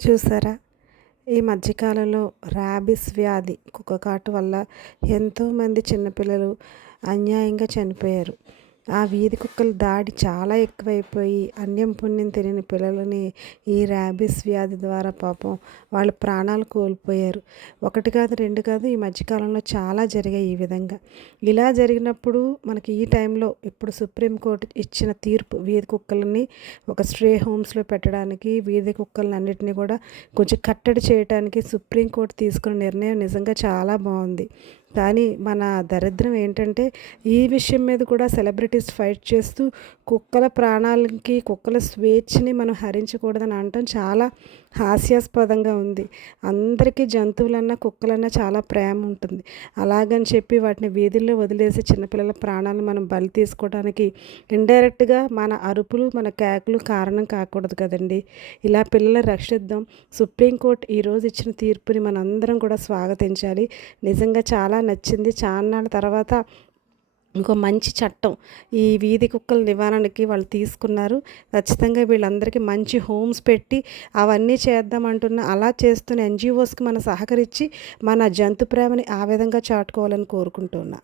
చూసారా? ఈ మధ్యకాలంలో ర్యాబిస్ వ్యాధి కుక్క కాటు వల్ల ఎంతోమంది చిన్నపిల్లలు అన్యాయంగా చనిపోయారు. ఆ వీధి కుక్కల దాడి చాలా ఎక్కువైపోయి అన్యం పుణ్యం తెలియని పిల్లలని ఈ ర్యాబిస్ వ్యాధి ద్వారా పాపం వాళ్ళు ప్రాణాలు కోల్పోయారు. ఒకటి కాదు, రెండు కాదు, ఈ మధ్యకాలంలో చాలా జరిగాయి ఈ విధంగా. ఇలా జరిగినప్పుడు మనకి ఈ టైంలో ఇప్పుడు సుప్రీంకోర్టు ఇచ్చిన తీర్పు వీధి కుక్కలని ఒక స్ట్రే హోమ్స్లో పెట్టడానికి, వీధి కుక్కలని అన్నిటినీ కూడా కొంచెం కట్టడి చేయడానికి సుప్రీంకోర్టు తీసుకున్న నిర్ణయం నిజంగా చాలా బాగుంది. కానీ మన దరిద్రం ఏంటంటే ఈ విషయం మీద కూడా సెలబ్రిటీస్ ఫైట్ చేస్తూ కుక్కల ప్రాణాలకి, కుక్కల స్వేచ్ఛని మనం హరించకూడదని అనటం చాలా హాస్యాస్పదంగా ఉంది. అందరికీ జంతువులన్నా కుక్కలన్నా చాలా ప్రేమ ఉంటుంది. అలాగని చెప్పి వాటిని వీధుల్లో వదిలేసి చిన్నపిల్లల ప్రాణాలను మనం బలి తీసుకోవడానికి ఇండైరెక్ట్గా మన అరుపులు, మన కేకలు కారణం కాకూడదు కదండి. ఇలా పిల్లల్ని రక్షిద్దాం. సుప్రీంకోర్టు ఈరోజు ఇచ్చిన తీర్పుని మనందరం కూడా స్వాగతించాలి. నిజంగా చాలా నచ్చింది. చాన్నాళ్ళ తర్వాత ఇంకో మంచి చట్టం ఈ వీధి కుక్కల నివారణకి వాళ్ళు తీసుకున్నారు. ఖచ్చితంగా వీళ్ళందరికీ మంచి హోమ్స్ పెట్టి అవన్నీ చేద్దామంటున్న అలా చేస్తున్న ఎన్జిఓస్కి మనం సహకరించి మన జంతు ప్రేమని ఆ విధంగా చాటుకోవాలని కోరుకుంటున్నా.